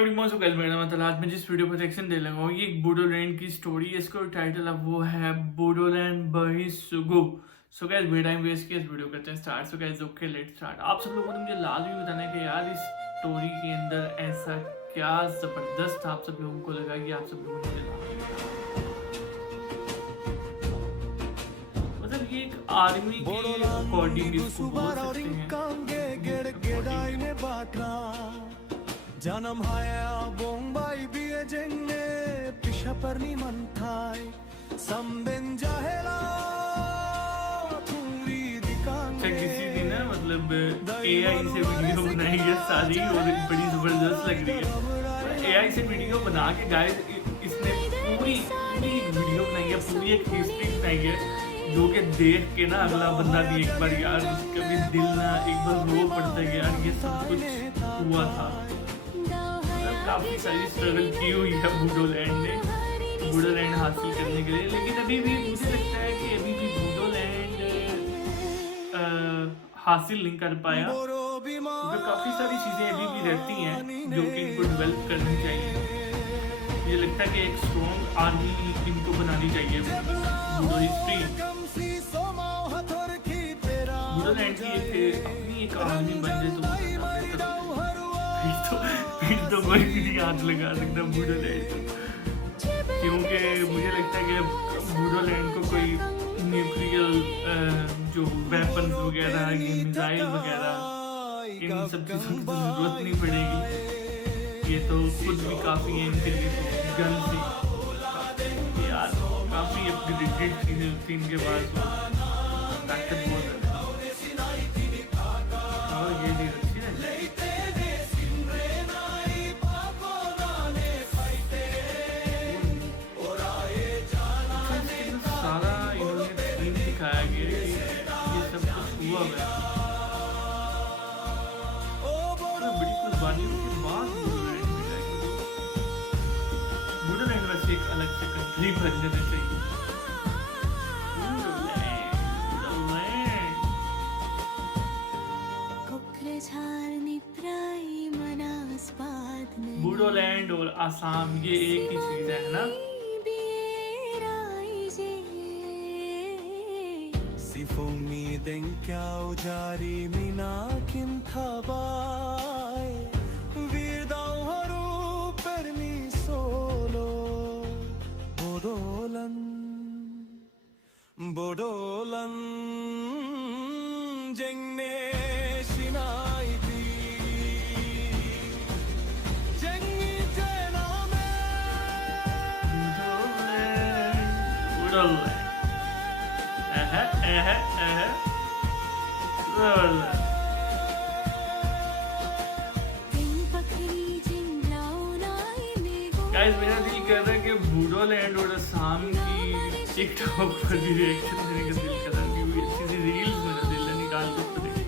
मतलब आज मैं जिस वीडियो पर रिएक्शन दे लगा हूँ ये एक बोडोलैंड की स्टोरी है। इसका टाइटल अब वो है बोडोलैंड बहिसुगु। सो गाइस बिना टाइम वेस्ट किए इस वीडियो करते हैं start. So guys okay let's start. आप सब लोगों ने मुझे लाजमी बताना है कि यार इस स्टोरी के अंदर ऐसा क्या जबरदस्त आप सब लोगों को लगा कि आप सब लोगों ने मुझे लाजमी बताना। मतलब ये एक आर्मी के अकॉर्डिंग इसको बोल सकते हैं। Janam haya Bombay biye jenne pisha parni manthai samben jahela puri dikan किसी दिन ना मतलब AI से वीडियो बनाई है सारी और बड़ी जबरदस्त लग रही है। AI से वीडियो बना के गाइस इसने पूरी वीडियो बनाई है, पूरी एक हिस्ट्री बनाई है जो कि देख के ना अगला बंदा भी एक बार यार उसका भी दिल ना एक बार रो पड़ता है यार ये सब कुछ हुआ था। काफ़ी सारी स्ट्रगल की हुई है बोडोलैंड ने बोडोलैंड हासिल करने के लिए, लेकिन अभी भी मुझे लगता है कि अभी भी बोडोलैंड हासिल नहीं कर पाया क्योंकि काफ़ी सारी चीज़ें अभी भी रहती हैं जो कि इनको डेवलप करनी चाहिए। मुझे लगता है कि एक स्ट्रॉन्ग आर्मी इनको बनानी चाहिए। बोडो हिस्ट्री बोडोलैंड की अपनी एक आर्मी बन जाए तो कोई भी नहीं हाथ लगा सकता बोडोलैंड, क्योंकि मुझे लगता है कि बोडोलैंड को कोई न्यूक्लियर जो वेपन्स वगैरह मिसाइल वगैरह इन सब चीज़ों की जरूरत नहीं पड़ेगी। ये तो खुद भी काफ़ी है इनके लिए गन थी यार, काफ़ी अपडेटेड चीज़ें होती इनके पास ताकत बहुत है। और ये चीज़ अच्छी है दिखाया गया कि ये सब कुछ हुआ है तो बड़ी कुर्बानियों के बाद बोडोलैंड वैसे एक अलग से कंट्री बन जाना चाहिए। बोडोलैंड और आसाम ये एक ही चीज है ना। Umiden kya ujari mina kinthabai virdau haru permi solo bodolan jengne shinaiti jengi jename Bodoland guys मेरा दिल कर रहा है कि बोडोलैंड और असम की टिकटॉक पर भी रिएक्शन देने का दिल कर रहा है क्योंकि अच्छी सी रील्स मेरा दिल है निकाल के उसको देखने।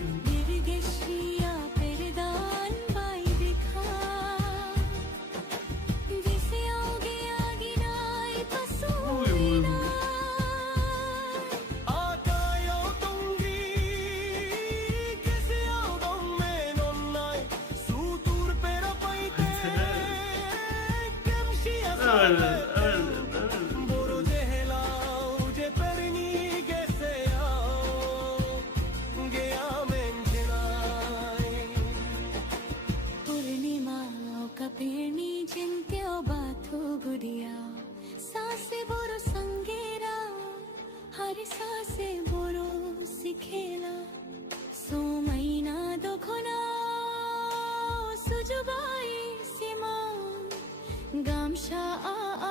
Gamsha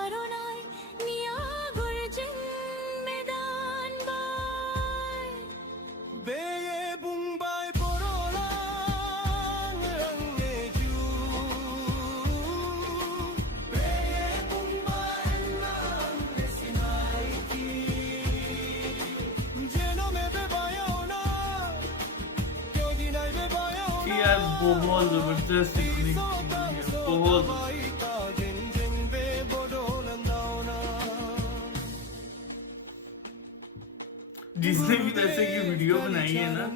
aronai niya gurjin medan bai Beye Mumbai Bodolan rangeju Beye Mumbai range sinaiti Jeno me bebayona kyo dinai bebayona यार बहुत जबरदस्त बहुत जिसने भी वैसे की वीडियो बनाई है ना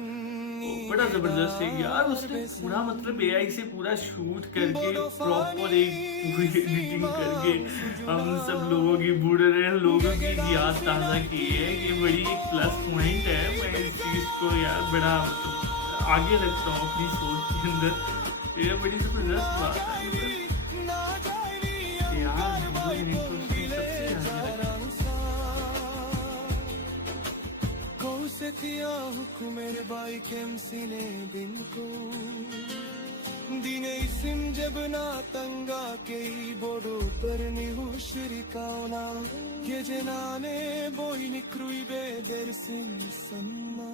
बड़ा जबरदस्त है यार, उसने पूरा मतलब एआई से पूरा शूट करके प्रॉपर एक पूरी एडिटिंग करके हम सब लोगों की बूढ़े लोगों की याद ताज़ा की है। ये बड़ी एक प्लस पॉइंट है, मैं इस चीज़ को यार बड़ा मतलब आगे रखता हूँ अपनी सोच के अंदर। ये बड़ी जबरदस्त बात है मतलब यार, सबसे आगे रखा। Kousetia hukumer bay kemsine binku Dine isim jebna tanga kei bodu perni hushri kauna Ke jenane boy nikrui be dersin samma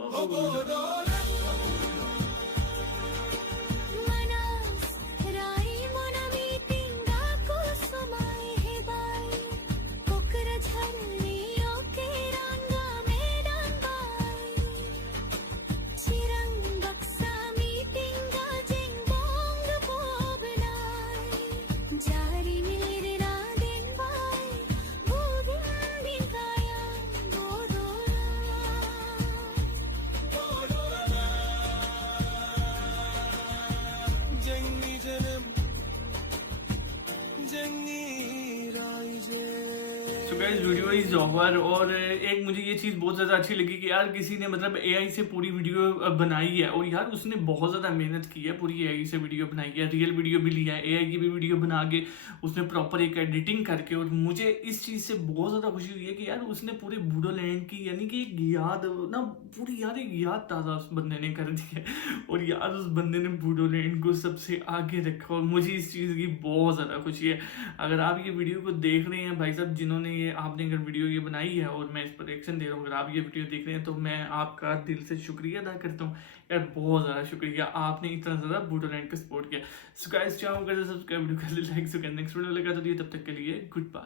O bodo Manas rai mona meeting ko samai he bai kokra jharni oke ranga medan bai chirang baksa meeting ga jeng bong pobnai jari nirna den bai budin din kaya bodola Jengi jenem Jengi raije So guys, video is over. और एक मुझे ये चीज़ बहुत ज़्यादा अच्छी लगी कि यार किसी ने मतलब एआई से पूरी वीडियो बनाई है, और यार उसने बहुत ज़्यादा मेहनत की है, पूरी एआई से वीडियो बनाई है, रियल वीडियो भी लिया है, एआई की भी वीडियो बना के उसने प्रॉपर एक एडिटिंग करके। और मुझे इस चीज़ से बहुत ज़्यादा खुशी हुई है कि यार उसने पूरे बूडोलैंड की यानी कि एक याद ना पूरी यार एक याद ताज़ा उस बंदे ने कर दी है, और यार उस बंदे ने बूडोलैंड को सबसे आगे रखा, और मुझे इस चीज़ की बहुत ज़्यादा खुशी है। अगर आप ये वीडियो को देख रहे हैं भाई साहब, जिन्होंने ये आपने अगर वीडियो ये बनाई है और मैं इस पर रिएक्शन दे रहा हूँ, अगर आप ये वीडियो देख रहे हैं तो मैं आपका दिल से शुक्रिया अदा करता हूँ यार, बहुत ज़्यादा शुक्रिया, आपने इतना ज़्यादा बूडोलैंड का सपोर्ट किया। सो गाइस, चाहूँगा सब्सक्राइब वीडियो कर लाइक, सो नेक्स्ट वीडियो लगा तो दिए, तब तक के लिए गुड बाय।